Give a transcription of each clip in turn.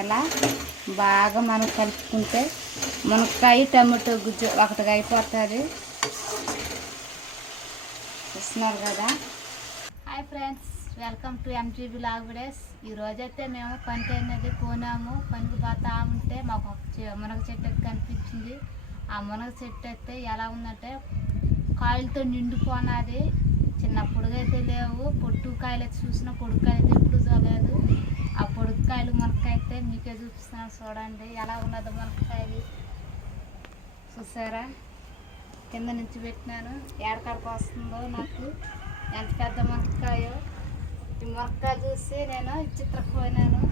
ఎలా బాగా మనం కలుపుకుంటే మునక్కాయ టమాటో గుజ్జు ఒకటిగా అయిపోతుంది. చూస్తున్నారు కదా. Hi friends, welcome to MGB log videos. ఈరోజైతే మేము పనికి అనేది పోనాము. పనికి పోతా ఉంటే మాకు మునగ చెట్టు అయితే కనిపించింది. ఆ మునగ చెట్టు అయితే ఎలా ఉందంటే కాయలతో నిండిపోయినది. చిన్న పొడుగైతే లేవు, పొట్టుకాయలు అయితే చూసిన పొడుకాయలు అయితే ఎప్పుడు చూడలేదు. ఆ పొడుకాయలు మునక్కాయ అయితే మీకే చూపిస్తున్నాను. చూడండి ఎలా ఉన్నదో మునక్కాయ. చూసారా, కింద నుంచి పెట్టినాను. ఏడకాడికి వస్తుందో నాకు ఎంత పెద్ద మునక్కాయో. ఈ మునక్కాయ చూసి నేను చిత్రపోయినాను,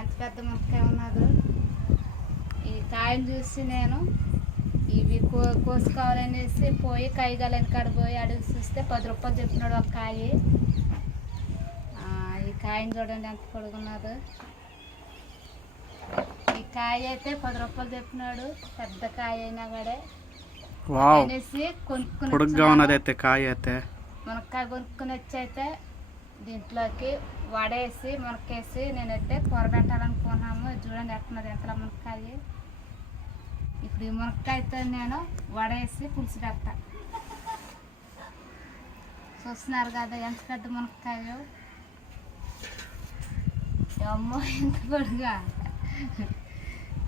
ఎంత పెద్ద మునక్కాయ ఉన్నదో. ఈ కాయలు చూసి నేను ఇవి కోసుకోవాలనేసి పోయి కాయగాలని కాడ పోయి అడిగి చూస్తే 10 రూపాయలు చెప్పినాడు ఒక కాయ. ఈ కాయని చూడండి ఎంత పొడుగున్నదో. ఈ కాయ అయితే 10 రూపాయలు చెప్పినాడు, పెద్ద కాయ అయినా కూడా అనేసి కొనుక్కుని కాయ అయితే మునక్కాయ కొనుక్కుని వచ్చి అయితే దీంట్లోకి వడేసి మునక్కేసి నేనైతే కూర పెట్టాలనుకున్నాము. చూడండి ఎట్టున్నది ఎంతలా మునక్కాయ. ఇప్పుడు ఈ మునక్కాయతో నేను వడేసి పులుసు పెట్ట. చూస్తున్నారు కదా ఎంత పెద్ద మునక్కాయో. అమ్మో ఎంత పొడుగా.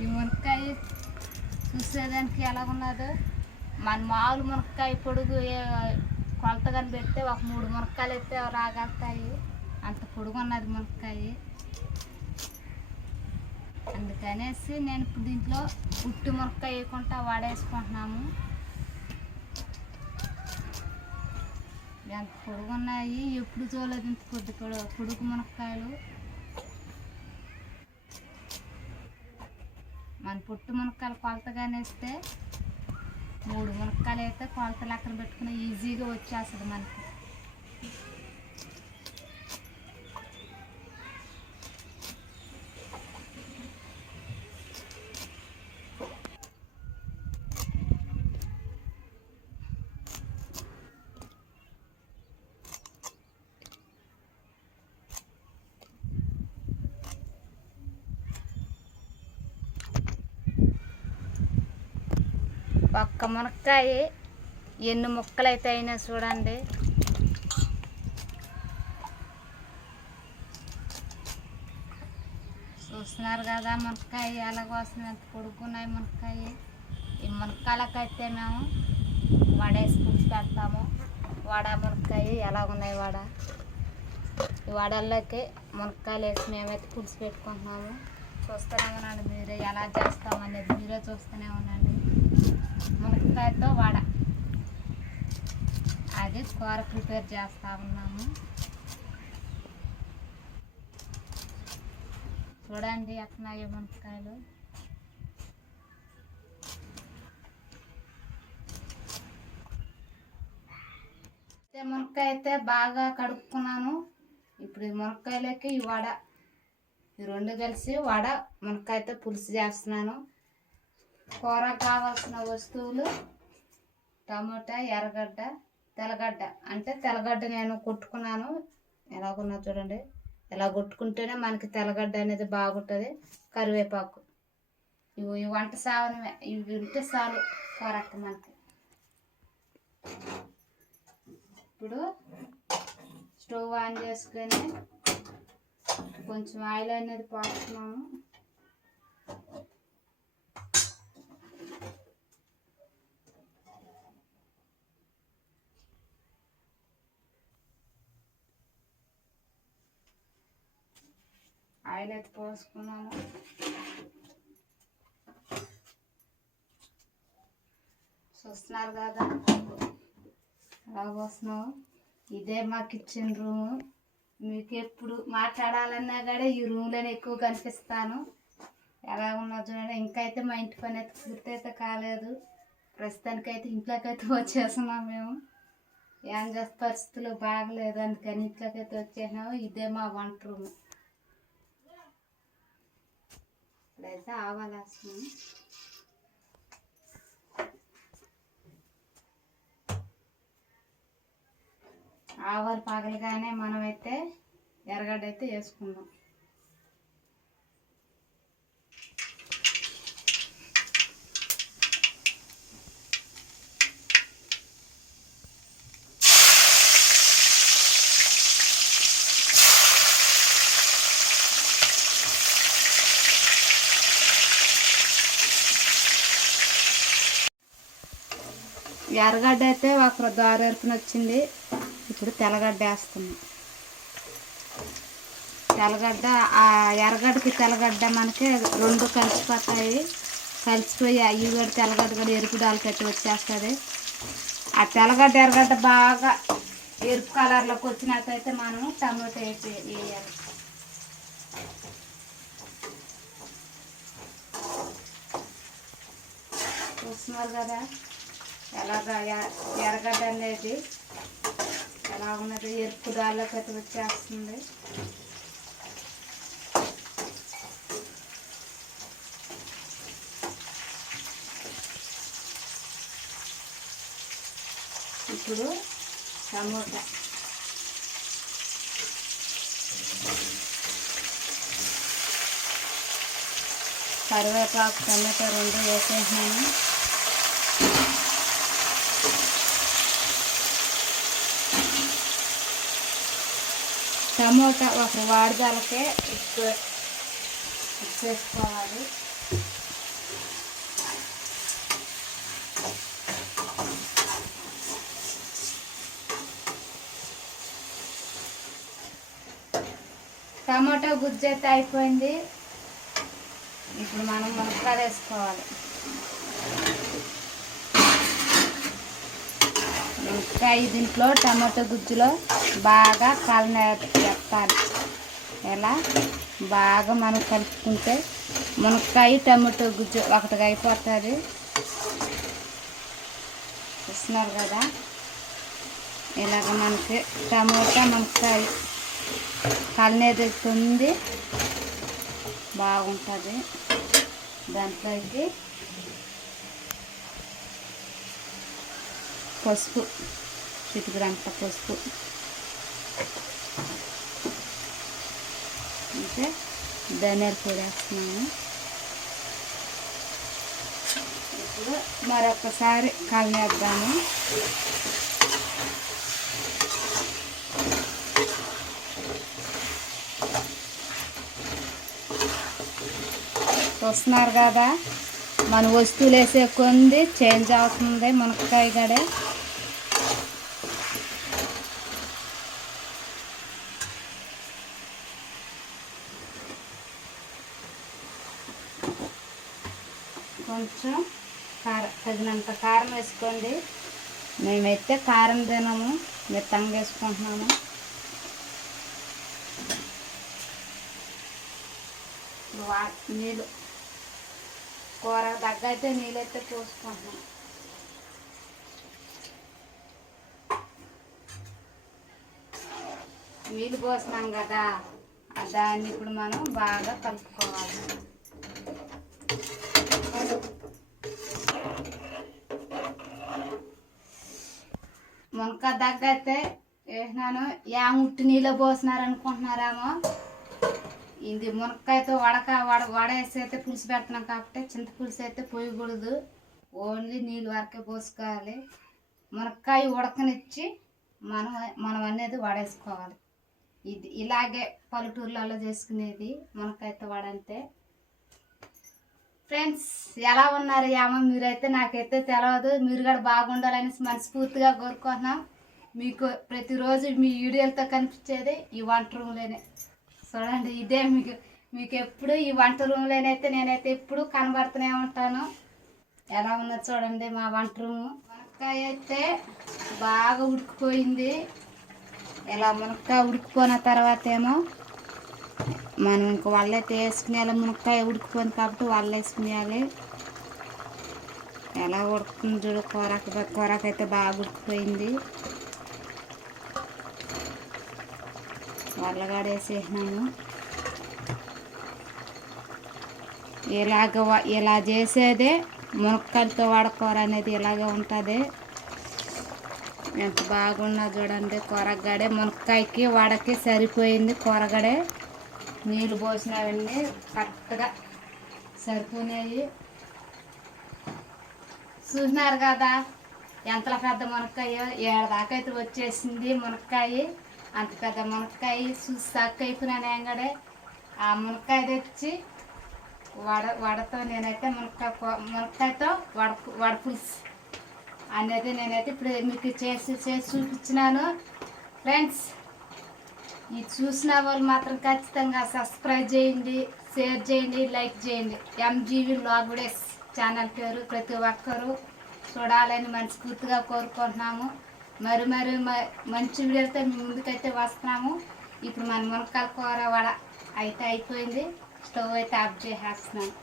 ఈ మునక్కాయ చూసేదానికి ఎలా ఉన్నదో. మన మామూలు మునక్కాయ పొడుగు కొలతగాని పెడితే ఒక 3 మునక్కాయలు అయితే రాగలుగుతాయి, అంత పొడుగు ఉన్నది మునక్కాయ. అందుకనేసి నేను ఇప్పుడు దీంట్లో ఉట్టు మునక్కాయ వేయకుండా వాడేసుకుంటున్నాము. ఎంత పొడుగు ఉన్నాయి, ఎప్పుడు చూడలేదు ఇంత పొడుగు మునక్కాయలు. మన పుట్టు మునక్కాయలు కొలతగానే వేస్తే 3 మునక్కాయలు అయితే కొలతలు అక్కడ పెట్టుకుని ఈజీగా వచ్చేస్తుంది మనకి. ఒక్క మునక్కాయ ఎన్ని ముక్కలు అయితే అయినా చూడండి. చూస్తున్నారు కదా మునక్కాయ ఎలాగ వస్తుంది, ఎంత పొడుగున్నాయి మునక్కాయ. ఈ మునక్కాయలకైతే మేము వడేసి పులుసు పెడతాము. వడ మునక్కాయ ఎలాగున్నాయి వడ. ఈ వడల్లోకి మునక్కాయలు వేసి మేమైతే పులుసు పెట్టుకుంటున్నాము. చూస్తూనే ఉండండి, మీరే ఎలా చేస్తామనేది మీరే చూస్తూనే ఉండండి. మునక్కాయతో వడ అది కూర ప్రిపేర్ చేస్తూ ఉన్నాము. చూడండి ఎక్కనాయో మునక్కాయలు. మునక్కాయ అయితే బాగా కడుక్కున్నాను. ఇప్పుడు ఈ మునక్కాయలకి ఈ వడ, ఈ రెండు కలిసి వడ మునక్కాయతో పులుసు చేస్తున్నాను. కూర కావాల్సిన వస్తువులు టమోటా, ఎర్రగడ్డ, తెల్లగడ్డ. అంటే తెల్లగడ్డ నేను కొట్టుకున్నాను. ఎలాగున్నా చూడండి, ఇలా కొట్టుకుంటేనే మనకి తెల్లగడ్డ అనేది బాగుంటుంది. కరివేపాకు, ఇవి వంట సావనమే, ఇవి ఉంటే చాలు కూరకి మనకి. ఇప్పుడు స్టవ్ ఆన్ చేసుకొని కొంచెం ఆయిల్ అనేది పోస్తున్నాము. ఆయిల్ అయితే పోసుకున్నాము. చూస్తున్నారు కదా ఎలా పోస్తున్నాము. ఇదే మా కిచెన్ రూము. మీకు ఎప్పుడు మాట్లాడాలన్నా కూడా ఈ రూమ్లోనే ఎక్కువ కనిపిస్తాను. ఎలా ఉన్నా చూడండి. ఇంకా అయితే మా ఇంటి పని అయితే పూర్తి అయితే కాలేదు. ప్రస్తుతానికైతే ఇంట్లోకైతే వచ్చేస్తున్నాం మేము. ఏం చేస్తే పరిస్థితులు బాగలేదు, అందుకని ఇంట్లోకైతే వచ్చేసినాము. ఇదే మా వంట రూము. ఇప్పుడైతే ఆవాలు వేస్తున్నాము. ఆవాలు పగలగానే మనమైతే ఎర్రగడ్డ అయితే వేసుకుందాం. ఎర్రగడ్డ అయితే ఒక దారి ఎరుపున వచ్చింది. ఇప్పుడు తెల్లగడ్డ వేస్తున్నాం. తెల్లగడ్డ ఆ ఎర్రగడ్డకి తెల్లగడ్డ మనకి రెండు కలిసిపోతాయి. కలిసిపోయి అవి కూడా తెల్లగడ్డ కూడా ఎరుపు దాలు కట్టి వచ్చేస్తుంది. ఆ తెల్లగడ్డ ఎర్రగడ్డ బాగా ఎరుపు కలర్లోకి వచ్చినట్టయితే మనం టమాటో వేయాలి. చూస్తున్నారు కదా ఎలాగా ఎర్రగడ్డ అనేది ఎలా ఉన్నది, ఎరుపు దాల్లోకి అయితే వచ్చేస్తుంది. ఇప్పుడు టమోటా కరివేపాకు టమాటా రెండు వేసేసినాను. టమోటా ఒక వాడిదాలకే వేసుకోవాలి. టమాటా గుజ్జు అయితే అయిపోయింది. ఇప్పుడు మనం మునక్కాయలు వేసుకోవాలి. మునక్కాయ దీంట్లో టమాటా గుజ్జులో బాగా ఎత్తాలి. ఎలా బాగా మనం కలుపుకుంటే మునక్కాయ టమాటా గుజ్జు ఒకటిగా అయిపోతుంది. చూస్తున్నారు కదా ఇలాగ మనకి టమాటా మునక్కాయ కలినేది బాగుంటుంది. దాంట్లోకి పసుపు చిటికడంత పసుపు, అంటే ధనియాల పొడి వేస్తున్నాము. ఇప్పుడు మరొకసారి కలినేద్దాము. చూస్తున్నారు కదా మన వస్తువులు వేసే కొంది చేంజ్ అవుతుంది మునక్కాయ గడే. కొంచెం తగినంత కారం వేసుకోండి. మేమైతే కారం తినము, మెత్తంగా వేసుకుంటున్నాము. నీళ్ళు కూర దగ్గర అయితే నీళ్ళైతే పోసుకుంటున్నాం. నీళ్ళు పోసినాం కదా దాన్ని ఇప్పుడు మనం బాగా కలుపుకోవాలి. మునక్కాయ దగ్గర అయితే వేసినాను. ఉట్టి నీళ్ళు పోసినారు అనుకుంటున్నారేమో. ఇది మునక్కాయతో వడేసి అయితే పులుసు పెడుతున్నాం కాబట్టి చింత పులుసు అయితే పోయకూడదు. ఓన్లీ నీళ్ళు వరకే పోసుకోవాలి. మునక్కాయ ఉడకనిచ్చి మనం అనేది వడేసుకోవాలి. ఇది ఇలాగే పల్లెటూర్లలో చేసుకునేది మునక్కాయతో వడంటే. ఫ్రెండ్స్ ఎలా ఉన్నారు ఏమో మీరైతే, నాకైతే తెలియదు. మీరు కూడా బాగుండాలని మనస్ఫూర్తిగా కోరుకుంటున్నాం. మీకు ప్రతిరోజు మీ వీడియోలతో కనిపించేది ఈ వంట రూమ్లోనే. చూడండి ఇదే మీకు ఎప్పుడు ఈ వంట రూమ్లోనైతే నేనైతే ఎప్పుడు కనబడుతూనే ఉంటాను. ఎలా ఉన్నది చూడండి మా వంట రూము. మునక్కాయ అయితే బాగా ఉడికిపోయింది. ఇలా మునక్కాయ ఉడికిపోయిన తర్వాత ఏమో మనం ఇంక వాళ్ళైతే వేసుకునేయాలి. మునక్కాయ ఉడికిపోయింది కాబట్టి వాళ్ళు వేసుకునేయాలి. ఎలా ఉడుకుతుంది చూడు. కూరకైతే బాగా ఉడికిపోయింది. వాళ్ళగాడ వేసేసినాను. ఇలా చేసేదే మునక్కాయలతో వాడకూర అనేది ఇలాగే ఉంటుంది. ఎంత బాగున్నా చూడండి. కూరగడే మునక్కాయకి వడకి సరిపోయింది. కూరగడే నీళ్ళు పోసినవన్నీ కరెక్ట్గా సరిపోయినాయి. చూసినారు కదా ఎంత పెద్ద మునక్కాయ. 7 దాకా అయితే వచ్చేసింది మునక్కాయ. అంత పెద్ద మునక్కాయ చూసి సక్క అయిపోయినాను. ఏంగడే ఆ మునక్కాయ తెచ్చి వడతో నేనైతే మునక్కాయతో వడ పులుసు అనేది నేనైతే ఇప్పుడు మీకు చేసి చూపించినాను ఫ్రెండ్స్. ఇది చూసిన వాళ్ళు మాత్రం ఖచ్చితంగా సబ్స్క్రైబ్ చేయండి, షేర్ చేయండి, లైక్ చేయండి. ఎంజీవి వ్లాగ్స్ ఛానల్ పేరు ప్రతి ఒక్కరూ చూడాలని మనస్ఫూర్తిగా కోరుకుంటున్నాము. మరి మంచి వీడియోతో మీ ముందుకైతే వస్తున్నాము. ఇప్పుడు మన మునక్కాయల కూర వడ అయితే అయిపోయింది. స్టవ్ అయితే ఆఫ్ చేసేస్తున్నాను.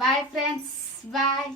Bye friends, bye.